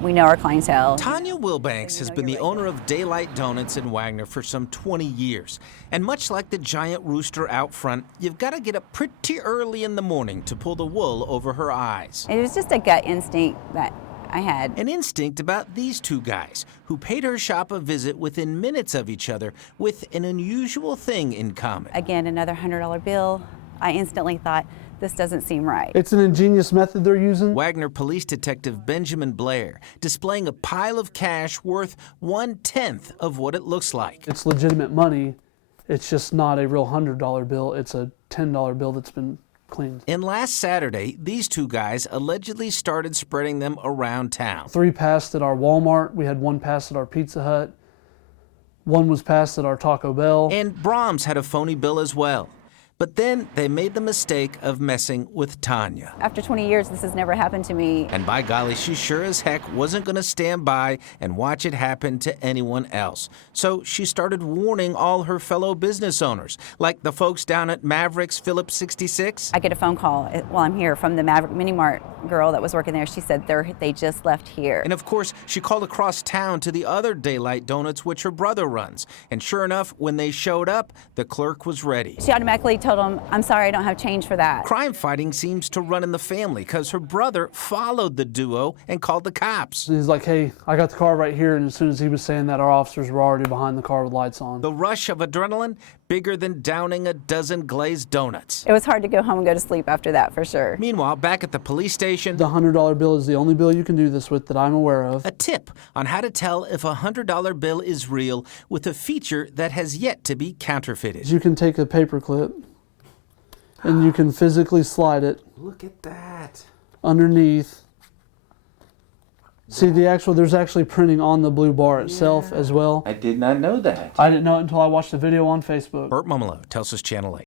We know our clientele. Tanya Wilbanks has been the owner of Daylight Donuts in Wagner for some 20 years. And much like the giant rooster out front, you've got to get up pretty early in the morning to pull the wool over her eyes. It was just a gut instinct that I had. An instinct about these two guys who paid her shop a visit within minutes of each other with an unusual thing in common. Again, another $100 bill. I instantly thought, this doesn't seem right. It's an ingenious method they're using. Wagner Police Detective Benjamin Blair displaying a pile of cash worth 1/10 of what it looks like. It's legitimate money. It's just not a real $100 bill. It's a $10 bill that's been cleaned. And last Saturday, these two guys allegedly started spreading them around town. 3 passed at our Walmart. We had 1 passed at our Pizza Hut. 1 was passed at our Taco Bell. And Brahms had a phony bill as well. But then they made the mistake of messing with Tanya. After 20 years, this has never happened to me. And by golly, she sure as heck wasn't going to stand by and watch it happen to anyone else. So she started warning all her fellow business owners, like the folks down at Mavericks Phillips 66. I get a phone call while I'm here from the Maverick Mini Mart girl that was working there. She said they just left here. And of course, she called across town to the other Daylight Donuts, which her brother runs. And sure enough, when they showed up, the clerk was ready. She automatically told him, I'm sorry, I don't have change for that. Crime fighting seems to run in the family because her brother followed the duo and called the cops. He's like, hey, I got the car right here. And as soon as he was saying that, our officers were already behind the car with lights on. The rush of adrenaline, bigger than downing a dozen glazed donuts. It was hard to go home and go to sleep after that, for sure. Meanwhile, back at the police station, The $100 bill is the only bill you can do this with that I'm aware of. a tip on how to tell if a $100 bill is real with a feature that has yet to be counterfeited. You can take a paper clip and you can physically slide it Look at that. underneath. See, there's actually printing on the blue bar itself as well. I did not know that. I didn't know it until I watched the video on Facebook. Burt Mumolo, Tulsa's Channel 8.